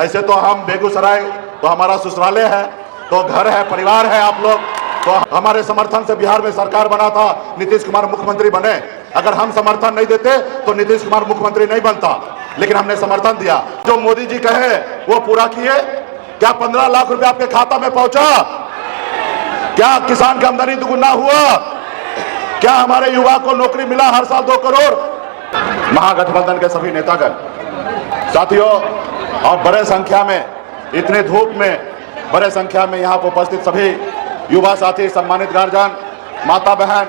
ऐसे तो हम बेगूसराय तो हमारा ससुरालय है, तो घर है, परिवार है आप लोग, तो हमारे समर्थन से बिहार में सरकार बना था, नीतीश कुमार मुख्यमंत्री बने। अगर हम समर्थन नहीं देते तो नीतीश कुमार मुख्यमंत्री नहीं बनता, लेकिन हमने समर्थन दिया। जो मोदी जी कहे वो पूरा किए। क्या 15 लाख रुपए आपके खाता में पहुंचा? क्या किसान की आमदनी दुगुना हुआ? क्या हमारे युवा को नौकरी मिला हर साल 2 करोड़? महागठबंधन के सभी नेतागण, साथियों, और बड़े संख्या में, इतने धूप में बड़े संख्या में यहाँ पर उपस्थित सभी युवा साथी, सम्मानित गार्जियन, माता बहन,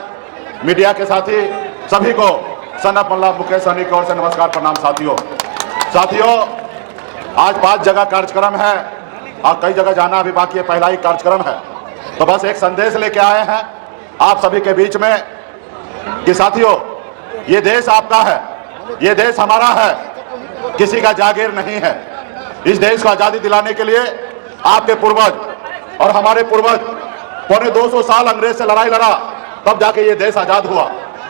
मीडिया के साथी, सभी को सनत मल्ला मुकेश सहनी की ओर से नमस्कार, प्रणाम। साथियों, आज 5 जगह कार्यक्रम है और कई जगह जाना अभी बाकी है, पहला ही कार्यक्रम है। तो बस एक संदेश लेके आए हैं आप सभी के बीच में कि साथियों, ये देश आपका है, ये देश हमारा है, किसी का जागीर नहीं है। इस देश को आजादी दिलाने के लिए आपके पूर्वज और हमारे पूर्वज पौने 200 साल अंग्रेज से लड़ाई लड़ा, तब जाके ये देश आजाद हुआ।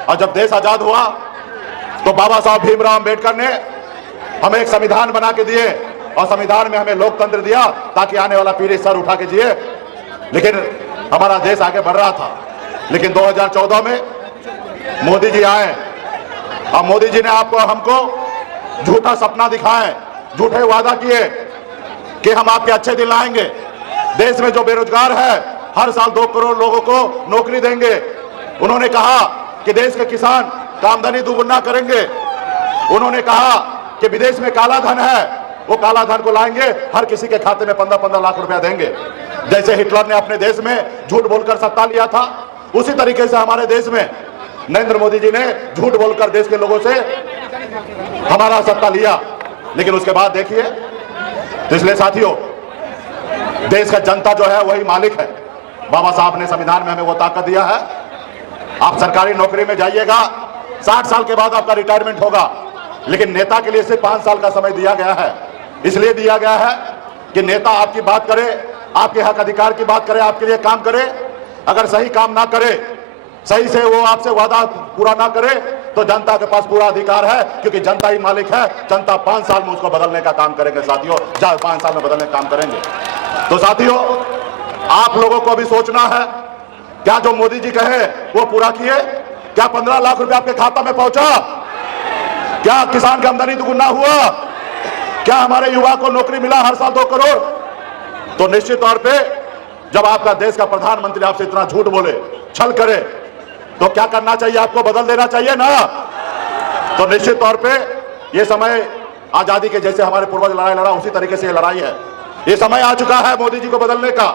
और जब देश आजाद हुआ तो बाबा साहब भीमराव अंबेडकर ने हमें एक संविधान बना के दिए और संविधान में हमें लोकतंत्र दिया ताकि आने वाला पीढ़ी सर उठा के जिए। लेकिन हमारा देश आगे बढ़ रहा था। लेकिन 2014 में मोदी जी आए और मोदी जी ने हमको झूठा सपना दिखाए, झूठे वादा किए कि हम आपके अच्छे दिन लाएंगे, देश में जो बेरोजगार है हर साल 2 करोड़ लोगों को नौकरी देंगे। उन्होंने कहा कि देश के किसान का आमदनी दुगुना करेंगे। उन्होंने कहा कि विदेश में काला धन है, वो काला धन को लाएंगे, हर किसी के खाते में 15-15 लाख रुपया देंगे। जैसे हिटलर ने अपने देश में झूठ बोलकर सत्ता लिया था, उसी तरीके से हमारे देश में नरेंद्र मोदी जी ने झूठ बोलकर देश के लोगों से हमारा सत्ता लिया। लेकिन उसके बाद देखिए, तो इसलिए साथियों, देश का जनता जो है वही मालिक है। बाबा साहब ने संविधान में हमें वो ताकत दिया है। आप सरकारी नौकरी में जाइएगा, 60 साल के बाद आपका रिटायरमेंट होगा, लेकिन नेता के लिए सिर्फ 5 साल का समय दिया गया है। इसलिए दिया गया है कि नेता आपकी बात करे, आपके हक अधिकार की बात करे, आपके लिए काम करे। अगर सही काम ना करे, सही से वो आपसे वादा पूरा ना करे, तो जनता के पास पूरा अधिकार है, क्योंकि जनता ही मालिक है। जनता 5 साल में उसको बदलने का काम करेंगे साथियों, 5 साल में बदलने का काम करेंगे। तो साथियों, आप लोगों को अभी सोचना है, क्या जो मोदी जी कहे वो पूरा किए? क्या 15 लाख रुपए आपके खाता में पहुंचा? क्या किसान की आमदनी दुगुना हुआ? क्या हमारे युवा को नौकरी मिला हर साल 2 करोड़? तो निश्चित तौर पे जब आपका देश का प्रधानमंत्री आपसे इतना झूठ बोले, छल करे, तो क्या करना चाहिए? आपको बदल देना चाहिए ना। तो निश्चित तौर पे ये समय आजादी के जैसे हमारे पूर्वज लड़ाई लड़ा, उसी तरीके से ये लड़ाई है। ये समय आ चुका है मोदी जी को बदलने का।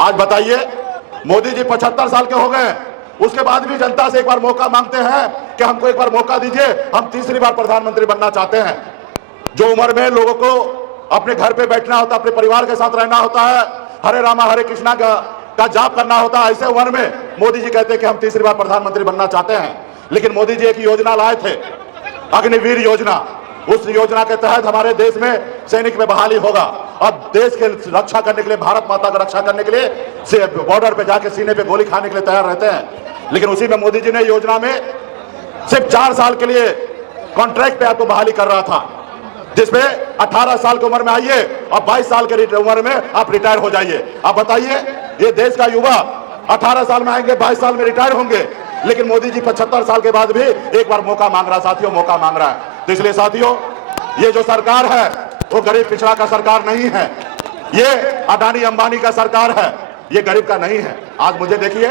आज बताइए, मोदी जी 75 साल के हो गए, उसके बाद भी जनता से एक बार मौका मांगते हैं कि हमको एक बार मौका दीजिए, हम तीसरी बार प्रधानमंत्री बनना चाहते हैं। जो उम्र में लोगों को अपने घर पे बैठना होता, अपने परिवार के साथ रहना होता है, हरे रामा हरे कृष्णा का जाप करना होता है, ऐसे उम्र में मोदी जी कहते हैं कि हम तीसरी बार प्रधानमंत्री बनना चाहते हैं। लेकिन मोदी जी एक योजना लाए थे, अग्निवीर योजना। उस योजना के तहत हमारे देश में सैनिक में बहाली होगा और देश के रक्षा करने के लिए, भारत माता का रक्षा करने के लिए बॉर्डर पे जाके सीने पे गोली खाने के लिए तैयार रहते हैं। लेकिन उसी में मोदी जी ने योजना में सिर्फ 4 साल के लिए कॉन्ट्रैक्ट पे आपको बहाली कर रहा था, जिसमें 18 साल की उम्र में आइए और 22 साल के उम्र में आप रिटायर हो जाइए। आप बताइए, ये देश का युवा 18 साल में आएंगे, 22 साल में रिटायर होंगे, लेकिन मोदी जी 75 साल के बाद भी एक बार मौका मांग रहा है साथियों, मौका मांग रहा है। तो इसलिए साथियों, ये जो सरकार है वो गरीब पिछड़ा का सरकार नहीं है, ये अडानी अंबानी का सरकार है, ये गरीब का नहीं है। आज मुझे देखिए,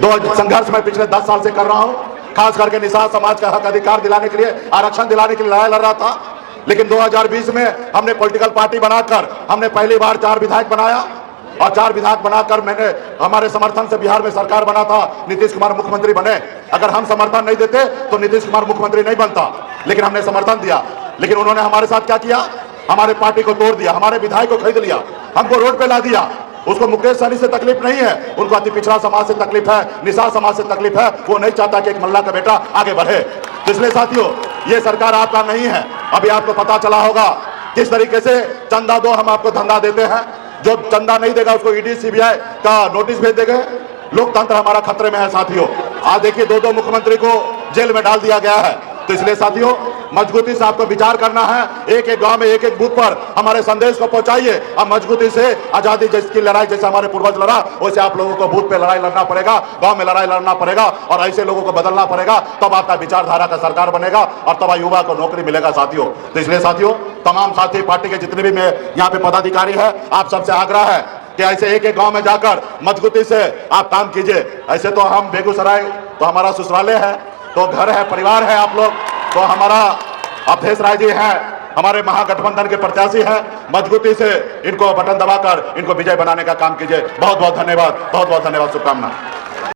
2 संघर्ष मैं पिछले 10 साल से कर रहा हूं, खास करके निषाद समाज का हक अधिकार दिलाने के लिए, आरक्षण दिलाने के लिए लड़ाई लड़ रहा था। लेकिन 2020 में हमने पॉलिटिकल पार्टी बनाकर हमने पहली बार 4 विधायक बनाया और 4 विधायक बनाकर मैंने हमारे समर्थन से बिहार में सरकार बना था, नीतीश कुमार मुख्यमंत्री बने। अगर हम समर्थन नहीं देते तो नीतीश कुमार मुख्यमंत्री नहीं बनता, लेकिन हमने समर्थन दिया। लेकिन उन्होंने हमारे साथ क्या किया? हमारे पार्टी को तोड़ दिया, हमारे विधायक को खरीद लिया, हमको रोड पे ला दिया। उसको मुकेश सहनी से तकलीफ नहीं है, उनको अति पिछड़ा समाज से तकलीफ है, निषाद समाज से तकलीफ है। वो नहीं चाहता कि एक मल्ला का बेटा आगे बढ़े। तो इसलिए साथियों, ये सरकार आपका नहीं है। अभी आपको पता चला होगा किस तरीके से चंदा दो हम आपको धंधा देते हैं। जो चंदा नहीं देगा उसको ईडी सीबीआई का नोटिस भेज देंगे। लोकतंत्र हमारा खतरे में है साथियों। आज देखिए, 2 मुख्यमंत्री को जेल में डाल दिया गया है। तो इसलिए साथियों, मजबूती से आपको विचार करना है। एक एक गांव में, एक एक बूथ पर हमारे संदेश को पहुंचाइए। अब मजबूती से आजादी की लड़ाई जैसे हमारे पूर्वज लड़ा, वैसे आप लोगों को बूथ पे लड़ाई लड़ना पड़ेगा, गांव में लड़ाई लड़ना पड़ेगा, और ऐसे लोगों को बदलना पड़ेगा। तब आपका विचारधारा का सरकार बनेगा और तब युवा को नौकरी मिलेगा साथियों। तो इसलिए साथियों, तमाम साथी, पार्टी के जितने भी यहाँ पे पदाधिकारी है, आप सबसे आग्रह है कि ऐसे एक एक गांव में जाकर मजबूती से आप काम कीजिए। ऐसे तो हम बेगूसराय तो हमारा ससुरालय है, तो घर है, परिवार है आप लोग। तो हमारा अवधेश राय जी है, हमारे महागठबंधन के प्रत्याशी हैं। मजबूती से इनको बटन दबाकर इनको विजय बनाने का काम कीजिए। बहुत बहुत धन्यवाद, बहुत बहुत धन्यवाद, शुभकामना।